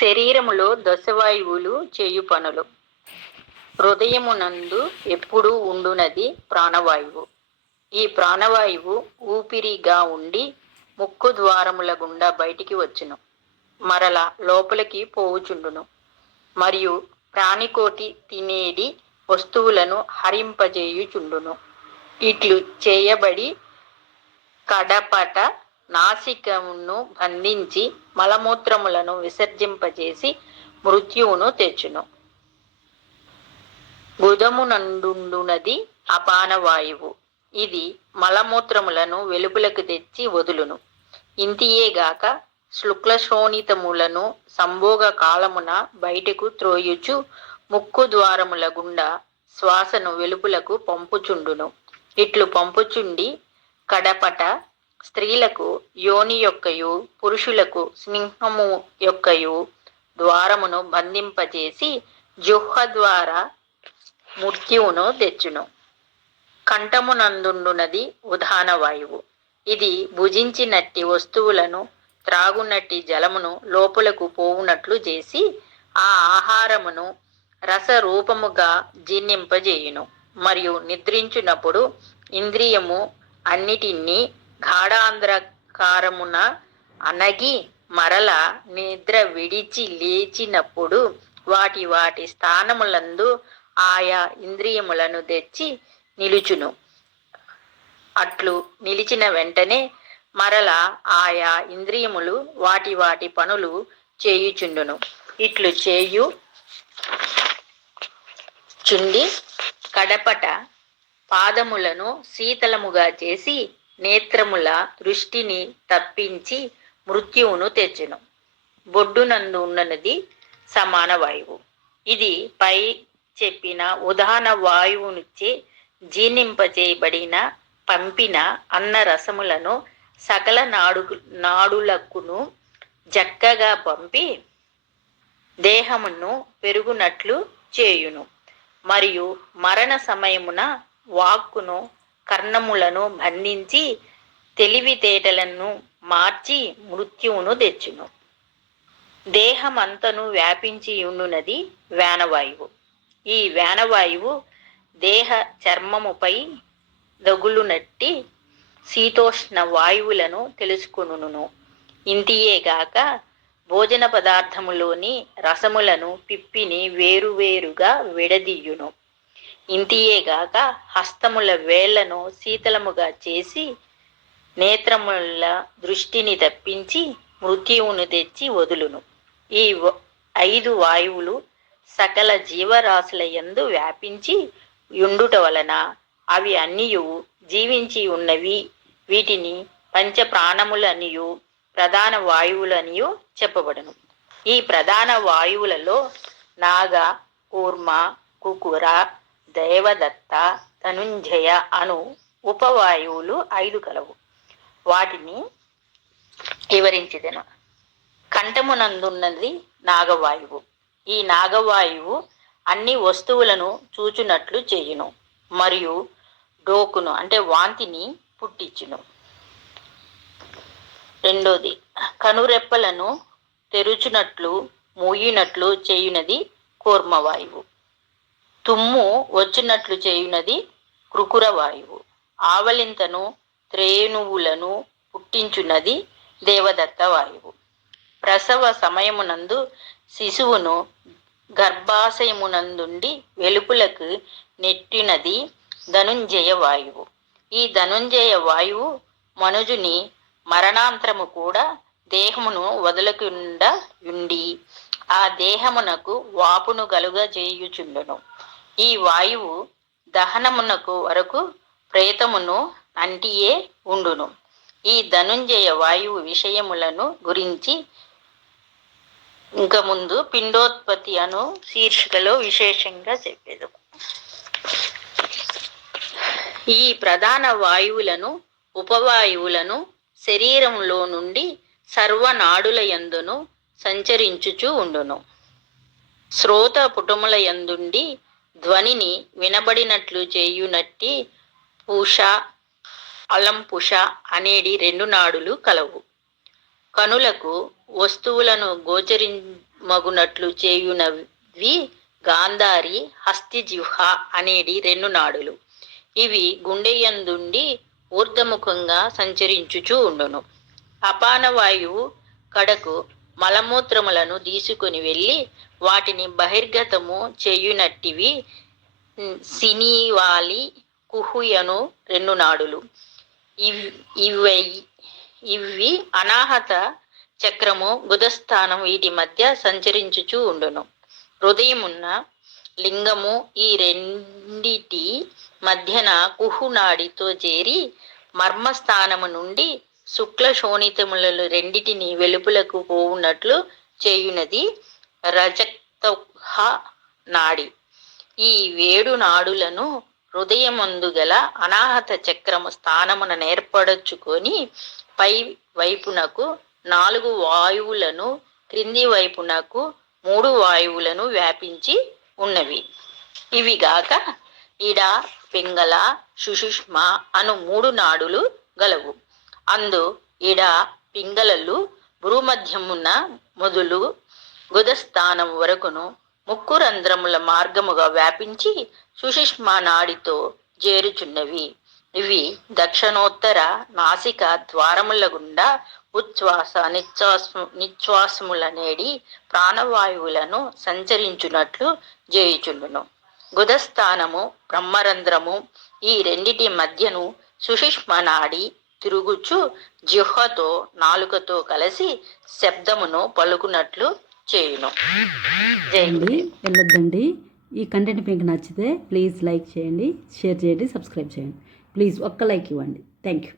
శరీరములో దశవాయువులు చేయు పనులు. హృదయమునందు ఎప్పుడూ ఉండునది ప్రాణవాయువు. ఈ ప్రాణవాయువు ఊపిరిగా ఉండి ముక్కు ద్వారముల గుండా బయటికి వచ్చును. మరల లోపలికి పోవుచుండును. మరియు ప్రాణికోటి తినేది వస్తువులను హరింపజేయుచుండును. ఇట్లు చేయబడి కడపట నాసికమును బంధించి మలమూత్రములను విసర్జింపజేసి మృత్యువును తెచ్చును. గుదమునందుండునది అపానవాయువు ఇది మలమూత్రములను వెలుపులకు తెచ్చి వదులును. ఇంతియేగాక శుక్లశోణితములను సంభోగ కాలమున బయటకు త్రోయుచు ముక్కు ద్వారముల గుండా శ్వాసను వెలుపులకు పంపుచుండును. ఇట్లు పంపుచుండి కడపట స్త్రీలకు యోని యొక్కయు పురుషులకు సింహము యొక్కయు ద్వారమును బంధింపజేసి జుహ్వ ద్వారా మృత్యువును తెచ్చును. కంఠమునందుండునది ఉదాన వాయువు. ఇది భుజించినట్టి వస్తువులను త్రాగునట్టి జలమును లోపలకు పోవునట్లు చేసి ఆ ఆహారమును రసరూపముగా జీర్ణింపజేయును. మరియు నిద్రించునప్పుడు ఇంద్రియము అన్నిటినీ గాఢాంధ్రకారమున అనగి మరల నిద్ర విడిచి లేచినప్పుడు వాటి వాటి స్థానములందు ఆయా ఇంద్రియములను తెచ్చి నిలుచును. అట్లు నిలిచిన వెంటనే మరల ఆయా ఇంద్రియములు వాటి వాటి పనులు చేయుచుండును. ఇట్లు చేయు చుండి కడపట పాదములను శీతలముగా చేసి నేత్రముల దృష్టిని తప్పించి మృత్యువును తెచ్చును. బొడ్డునందు ఉన్నది సమాన వాయువు. ఇది పై చెప్పిన ఉదాహరణ వాయువునిచ్చే జీర్ణింపజేయబడిన పంపిన అన్న రసములను సకల నాడు నాడులకును జక్కగా పంపి దేహమును పెరుగునట్లు చేయును. మరియు మరణ సమయమున వాక్కును కర్ణములను బంధించి తెలివితేటలను మార్చి మృత్యువును తెచ్చును. దేహమంతను వ్యాపించి ఉండునది వేనవాయువు. ఈ వేనవాయువు దేహ చర్మముపై దగులునట్టి శీతోష్ణ వాయువులను తెలుసుకును ఇంతియేగాక భోజన పదార్థములోని రసములను పిప్పిని వేరువేరుగా విడదీయును. ఇంతియేగాక హస్తముల వేళ్ళను శీతలముగా చేసి నేత్రముల దృష్టిని తప్పించి మృత్యువును తెచ్చి వదులును. ఈ వ- ఐదు వాయువులు సకల జీవరాశుల యందు వ్యాపించి ఉండుట వలన అవి అన్నియు జీవించి ఉన్నవి. వీటిని పంచ ప్రాణములనియు ప్రధాన వాయువులనియు చెప్పబడును. ఈ ప్రధాన వాయువులలో నాగ కూర్మ కుకుర దేవదత్త ధనుంజయ అను ఉపవాయువులు ఐదు కలవు. వాటిని వివరించిదను. కంఠమునందున్నది నాగవాయువు. ఈ నాగవాయువు అన్ని వస్తువులను చూచునట్లు చేయును మరియు డోకును అంటే వాంతిని పుట్టించును. రెండోది కనురెప్పలను తెరుచునట్లు మూయినట్లు చేయునది కూర్మవాయువు. తుమ్ము వచ్చినట్లు చేయునది కృకుర వాయువు. ఆవలింతను త్రేణువులను పుట్టించున్నది దేవదత్త వాయువు. ప్రసవ సమయమునందు శిశువును గర్భాశయమునందుండి వెలుపులకు నెట్టినది ధనుంజయ వాయువు. ఈ ధనుంజయ వాయువు మనుజుని మరణాంతరము కూడా దేహమును వదలకుండా ఉండి ఆ దేహమునకు వాపును గలుగ చేయుచుండును ఈ వాయువు దహనమునకు వరకు ప్రేతమును అంటియే ఉండును. ఈ ధనుంజయ వాయువు విషయములను గురించి ఇంకా ముందు పిండోత్పత్తి అను శీర్షికలో విశేషంగా చెప్పేది. ఈ ప్రధాన వాయువులను ఉపవాయువులను శరీరంలో నుండి సర్వనాడుల యందును సంచరించుచు ఉండును. శ్రోత పుటముల యందుండి ధ్వనిని వినబడినట్లు చేయునట్టి పూష అలంపుష అనేడి రెండు నాడులు కలవు. కనులకు వస్తువులను గోచరి మగునట్లు చేయునవి గాంధారి హస్తిజిహ్వ అనేడి రెండు నాడులు. ఇవి గుండెయందుండి ఊర్ధముఖంగా సంచరించుచూ ఉండును. అపాన వాయువు కడకు మలమూత్రములను తీసుకొని వెళ్ళి వాటిని బహిర్గతము చేయునట్టివి. సినీవాలి కుహుయను రెండు నాడులు. ఇవి ఇవి ఇవి అనాహత చక్రము బుధస్థానం వీటి మధ్య సంచరించుచూ ఉండును. హృదయమున్న లింగము ఈ రెండిటి మధ్యన కుహునాడితో చేరి మర్మస్థానము నుండి శుక్ల శోణితములలో రెండిటిని వెలుపులకు పోవునట్లు చేయునది రజక్తహ నాడి. ఈ వేడు నాడులను హృదయమందు గల అనాహత చక్రము స్థానమున నేర్పడచుకొని పై వైపునకు నాలుగు వాయువులను క్రింది వైపునకు మూడు వాయువులను వ్యాపించి ఉన్నవి. ఇవి గాక ఇడ పింగళ సుషుష్మ అను మూడు నాడులు గలవు. అందు ఇడ పింగళలు భూమధ్యమున మొదలు గుదస్థానం వరకును ముక్కు రంధ్రముల మార్గముగా వ్యాపించి సుషుష్మ నాడితో చేరుచున్నవి. ఇవి దక్షిణోత్తర నాసిక ద్వారముల గుండా ఉచ్ఛ్వాస నిశ్వాసము నేడి ప్రాణవాయువులను సంచరించున్నట్లు చేయుచుండును గుదస్థానము బ్రహ్మరంధ్రము ఈ రెండిటి మధ్యను సుషుష్మ నాడి తిరుగుచు జిహ్వతో నాలుకతో కలిసి శబ్దమును పలుకున్నట్లు చేయును. అండి వెళ్ళొద్దండి. ఈ కంటెంట్ మీకు నచ్చితే ప్లీజ్ లైక్ చేయండి షేర్ చేయండి సబ్స్క్రైబ్ చేయండి. ప్లీజ్ ఒక్క లైక్ ఇవ్వండి. Thank you